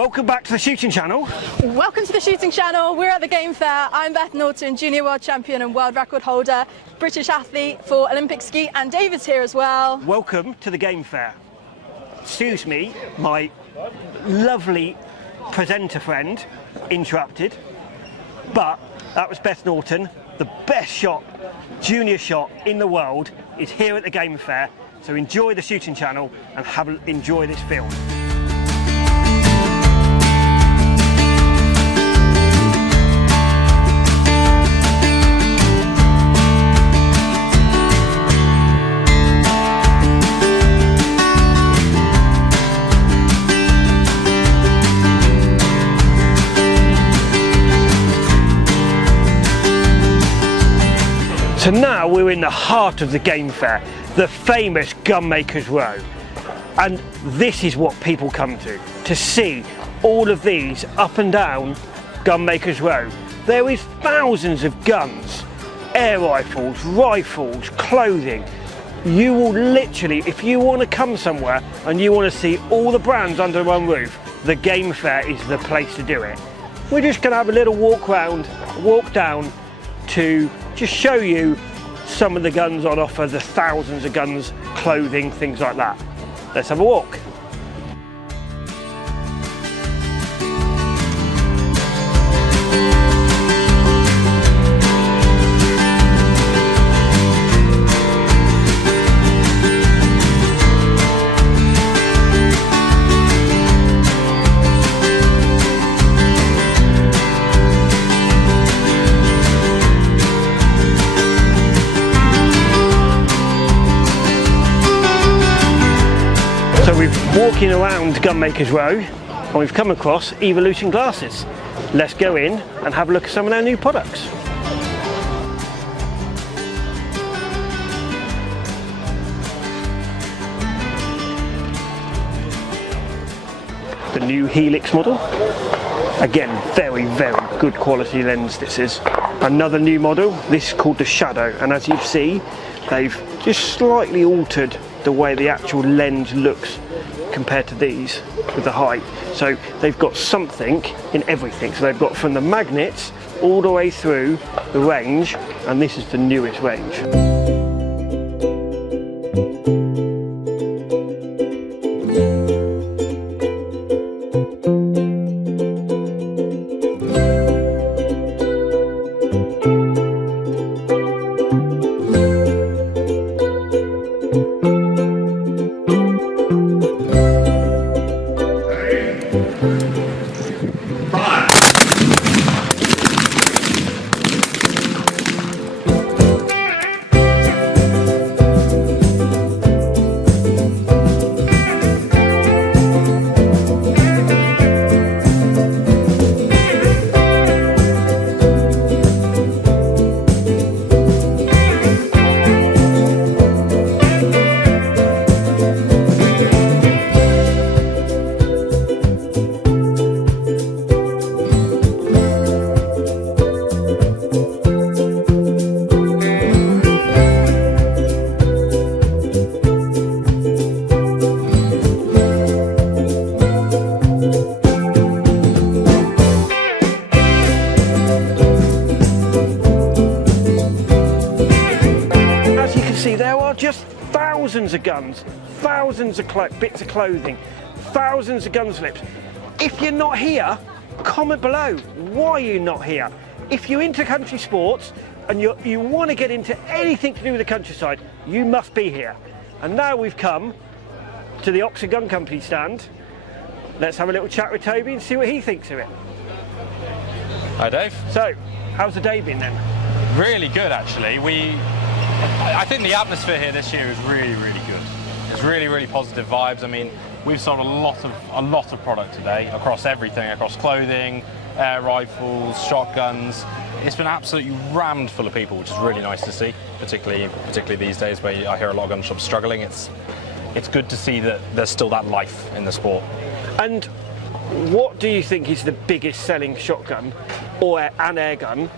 Welcome back to the shooting channel. Welcome to the shooting channel. We're at the Game Fair. I'm Beth Norton, junior world champion and world record holder, British athlete for Olympic ski, and David's here as well. Welcome to the Game Fair. Excuse me, my lovely presenter friend interrupted, but that was Beth Norton. The best shot, junior shot in the world is here at the Game Fair. So enjoy the shooting channel and enjoy this film. So now we're in the heart of the Game Fair, the famous Gunmakers Row. And this is what people come to see all of these up and down Gunmakers Row. There is thousands of guns, air rifles, rifles, clothing. You will literally, if you want to come somewhere and you want to see all the brands under one roof, the Game Fair is the place to do it. We're just going to have a little walk down to just show you some of the guns on offer, the thousands of guns, clothing, things like that. Let's have a walk. So we're walking around Gunmakers Row and we've come across Evolution glasses. Let's go in and have a look at some of their new products. The new Helix model. Again, very, very good quality lens this is. Another new model, this is called the Shadow, and as you see, they've just slightly altered the way the actual lens looks compared to these with the height. So they've got something in everything. So they've got from the magnets all the way through the range, and this is the newest range. There are just thousands of guns, thousands of bits of clothing, thousands of gun slips. If you're not here, comment below. Why are you not here? If you're into country sports and you want to get into anything to do with the countryside, you must be here. And now we've come to the Oxford Gun Company stand. Let's have a little chat with Toby and see what he thinks of it. Hi Dave. So, how's the day been then? Really good actually. I think the atmosphere here this year is really, really good. It's really, really positive vibes. I mean, we've sold a lot of product today across everything, across clothing, air rifles, shotguns. It's been absolutely rammed full of people, which is really nice to see, particularly these days where I hear a lot of gun shops struggling. It's good to see that there's still that life in the sport. And what do you think is the biggest selling shotgun or an air gun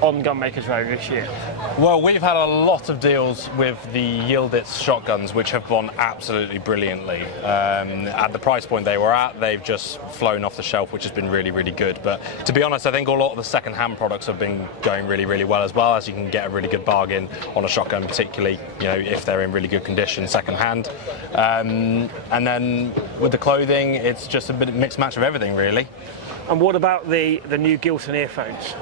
on Gunmakers Row this year? Well, we've had a lot of deals with the Yildiz shotguns, which have gone absolutely brilliantly. At the price point they were at, they've just flown off the shelf, which has been really, really good. But to be honest, I think a lot of the second-hand products have been going really, really well as well, as you can get a really good bargain on a shotgun, particularly, you know, if they're in really good condition second-hand. And then with the clothing, it's just a bit of mixed match of everything, really. And what about the new Gilson earphones?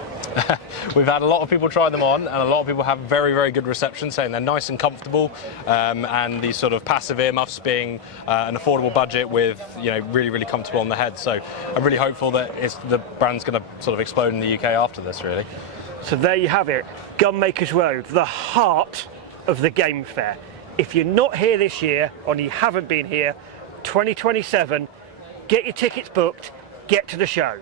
We've had a lot of people try them on, and a lot of people have very, very good reception, saying they're nice and comfortable, and these sort of passive earmuffs being an affordable budget with, you know, really, really comfortable on the head. So I'm really hopeful that the brand's going to sort of explode in the UK after this, really. So there you have it, Gunmakers Row, the heart of the game fair. If you're not here this year, or you haven't been here, 2027, get your tickets booked, get to the show.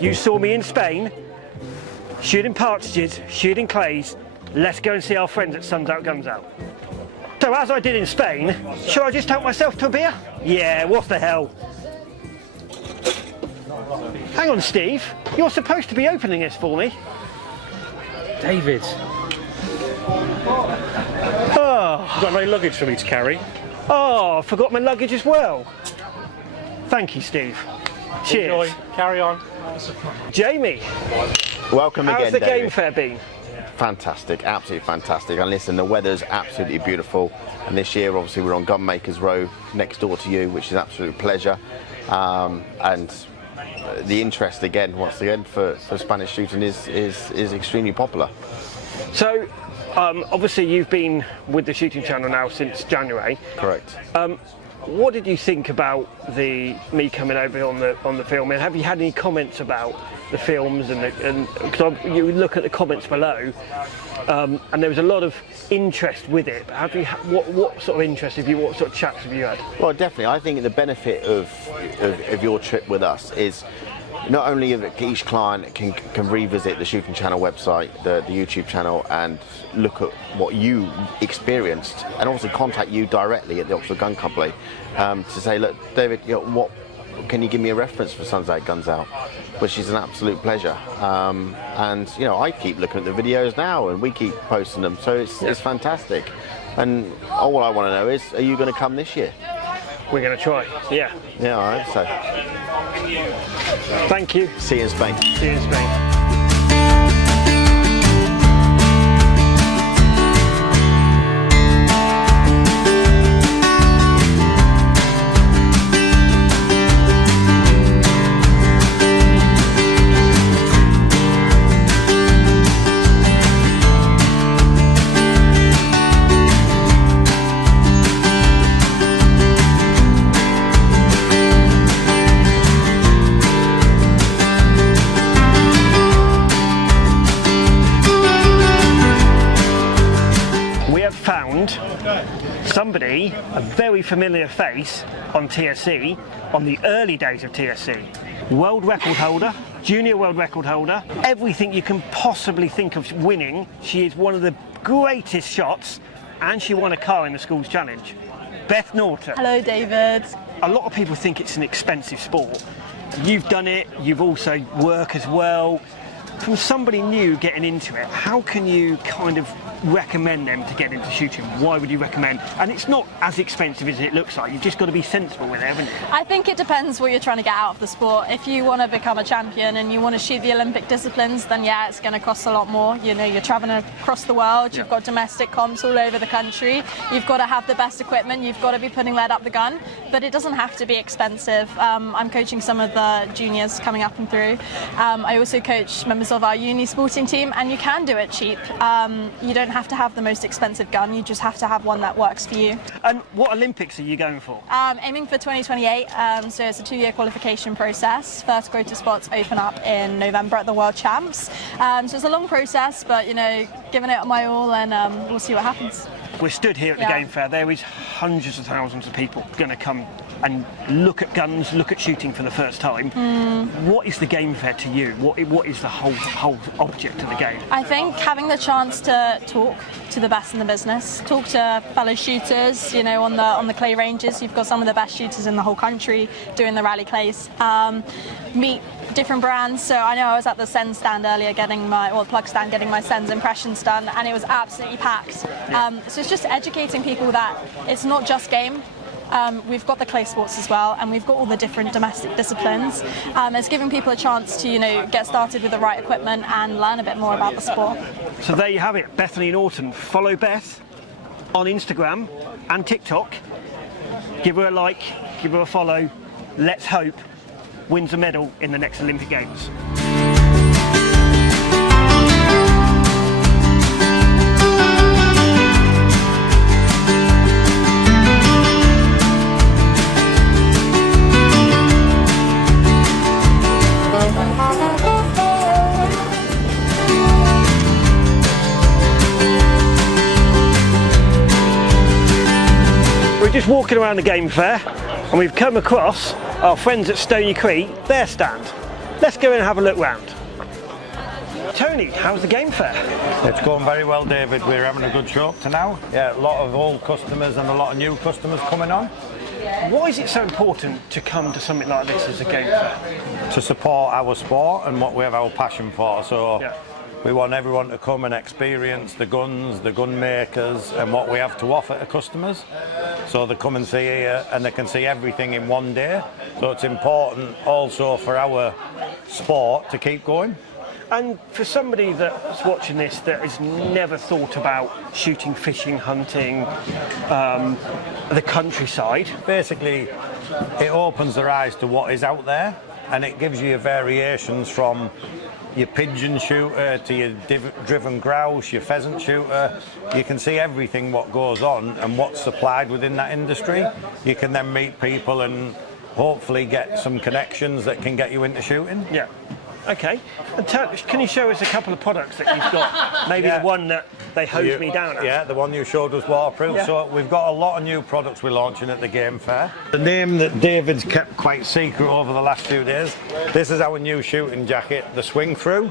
You saw me in Spain, shooting partridges, shooting clays. Let's go and see our friends at Suns Out Guns Out. So as I did in Spain, shall I just help myself to a beer? Yeah, what the hell? Hang on, Steve. You're supposed to be opening this for me. David, Oh, got no luggage for me to carry. oh, I forgot my luggage as well. Thank you, Steve. Cheers. Enjoy, carry on. Jamie, Welcome how's again, the David. game fair been? Fantastic, absolutely fantastic. And listen, the weather's absolutely beautiful. And this year, obviously, we're on Gunmakers Row, next door to you, which is an absolute pleasure. And the interest, again, once again, for Spanish shooting is extremely popular. So, obviously, you've been with the shooting channel now since January. Correct. What did you think about me coming over on the film? And have you had any comments about the films? And because you look at the comments below, and there was a lot of interest with it. But have you what sort of interest have you? What sort of chats have you had? Well, definitely. I think the benefit of your trip with us is not only that each client can revisit the shooting channel website, the YouTube channel, and look at what you experienced, and also contact you directly at the Oxford Gun Company to say, look, David, you know, what can you give me a reference for Suns Out Guns Out, which is an absolute pleasure. And you know, I keep looking at the videos now, and we keep posting them, so it's fantastic. And all I want to know is, are you going to come this year? We're going to try. Yeah. Yeah, all right. So, Thank you. see you in Spain. See you in Spain. Found somebody, a very familiar face on TSC, on the early days of TSC. World record holder, junior world record holder, everything you can possibly think of winning. She is one of the greatest shots, and she won a car in the Schools Challenge. Beth Norton. Hello, David. A lot of people think it's an expensive sport. You've done it, you've also worked as well. From somebody new getting into it, how can you kind of recommend them to get into shooting? Why would you recommend? And it's not as expensive as it looks like. You've just got to be sensible with it, haven't you? I think it depends what you're trying to get out of the sport. If you want to become a champion and you want to shoot the Olympic disciplines, then yeah, it's going to cost a lot more. You know, you're traveling across the world, you've got domestic comps all over the country, you've got to have the best equipment, you've got to be putting lead up the gun, but it doesn't have to be expensive. I'm coaching some of the juniors coming up and through. I also coach members of our uni sporting team, and you can do it cheap. You don't have to have the most expensive gun, you just have to have one that works for you. And what Olympics are you going for? Aiming for 2028, so it's a 2-year qualification process. First quota spots open up in November at the World Champs. So it's a long process, but you know, giving it my all, and we'll see what happens. We're stood here at the game fair. There is hundreds of thousands of people going to come and look at guns, look at shooting for the first time. What is the game fair to you? What is the whole object of the game? I think having the chance to talk to the best in the business, talk to fellow shooters, you know, on the clay ranges. You've got some of the best shooters in the whole country doing the rally clays. Meet different brands. So I know I was at the Sens stand earlier plug stand getting my Sens impressions done, and it was absolutely packed. So it's just educating people that it's not just game. We've got the clay sports as well, and we've got all the different domestic disciplines. It's giving people a chance to, you know, get started with the right equipment and learn a bit more about the sport. So there you have it, Beth Norton. Follow Beth on Instagram and TikTok. Give her a like, give her a follow. Let's hope wins a medal in the next Olympic Games. We're just walking around the game fair and we've come across our friends at Stony Creek, their stand. Let's go in and have a look round. Tony, how's the game fair? It's going very well, David. We're having a good show up to now. Yeah, a lot of old customers and a lot of new customers coming on. Why is it so important to come to something like this as a game fair? To support our sport and what we have our passion for. So we want everyone to come and experience the guns, the gun makers, and what we have to offer to customers. So they come and see here and they can see everything in one day. So it's important also for our sport to keep going. And for somebody that's watching this that has never thought about shooting, fishing, hunting, the countryside. Basically, it opens their eyes to what is out there, and it gives you variations from your pigeon shooter to your driven grouse, your pheasant shooter. You can see everything what goes on and what's supplied within that industry. You can then meet people and hopefully get some connections that can get you into shooting. Yeah. Okay. And can you show us a couple of products that you've got? Maybe the one that they hosed me down at. Yeah, the one you showed was waterproof. Yeah. So we've got a lot of new products we're launching at the game fair. The name that David's kept quite secret over the last few days, this is our new shooting jacket, the Swing Through.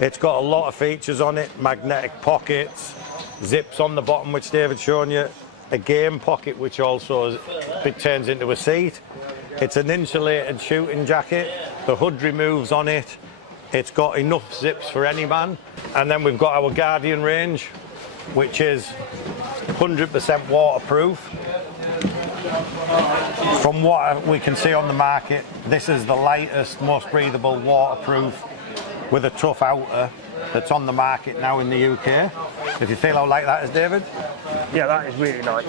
It's got a lot of features on it, magnetic pockets, zips on the bottom which David's shown you, a game pocket which also turns into a seat. It's an insulated shooting jacket. The hood removes on it. It's got enough zips for any man. And then we've got our Guardian range, which is 100% waterproof. From what we can see on the market, this is the lightest, most breathable waterproof with a tough outer that's on the market now in the UK. If you feel how light that is, David? Yeah, that is really light.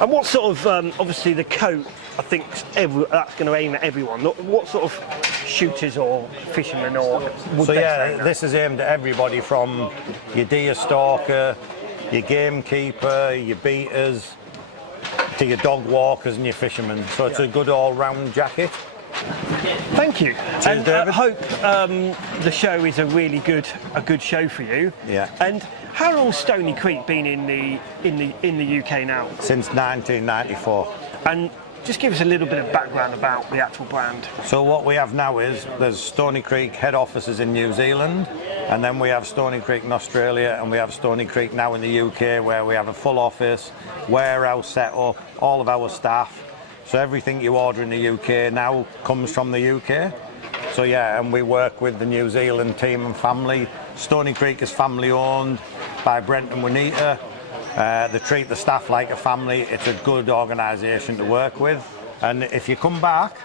And what sort of, obviously the coat, I think that's going to aim at everyone. What sort of shooters or fishermen or would so yeah, this is aimed at everybody from your deer stalker, your gamekeeper, your beaters, to your dog walkers and your fishermen. So it's a good all-round jacket. Thank you. Cheers, and David. I hope the show is a really good show for you. Yeah. And how long has Stony Creek been in the UK now? Since 1994. And just give us a little bit of background about the actual brand. So what we have now is there's Stony Creek head offices in New Zealand, and then we have Stony Creek in Australia, and we have Stony Creek now in the UK, where we have a full office, warehouse set up, all of our staff. So everything you order in the UK now comes from the UK. So yeah, and we work with the New Zealand team and family. Stony Creek is family owned by Brent and Juanita. They treat the staff like a family. It's a good organisation to work with. And if you come back,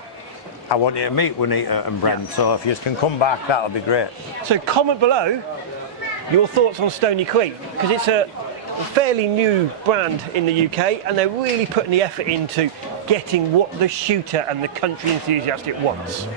I want you to meet Juanita and Brent. Yeah. So if you can come back, that'll be great. So comment below your thoughts on Stony Creek, because it's a fairly new brand in the UK, and they're really putting the effort into getting what the shooter and the country enthusiast it wants.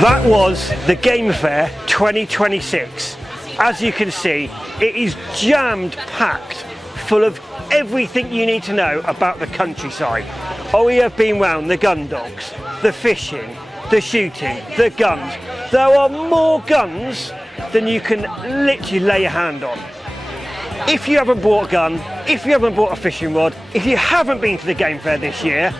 That was the Game Fair 2026. As you can see, it is jammed packed full of everything you need to know about the countryside. We have been round the gun dogs, the fishing, the shooting, the guns. There are more guns than you can literally lay your hand on. If you haven't bought a gun, if you haven't bought a fishing rod, if you haven't been to the Game Fair this year,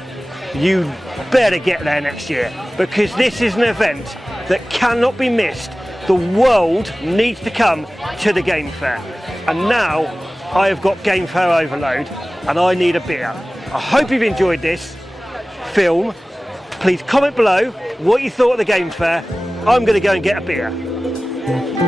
you better get there next year, because this is an event that cannot be missed. The world needs to come to the Game Fair. And now I have got Game Fair overload and I need a beer. I hope you've enjoyed this film. Please comment below what you thought of the Game Fair. I'm going to go and get a beer.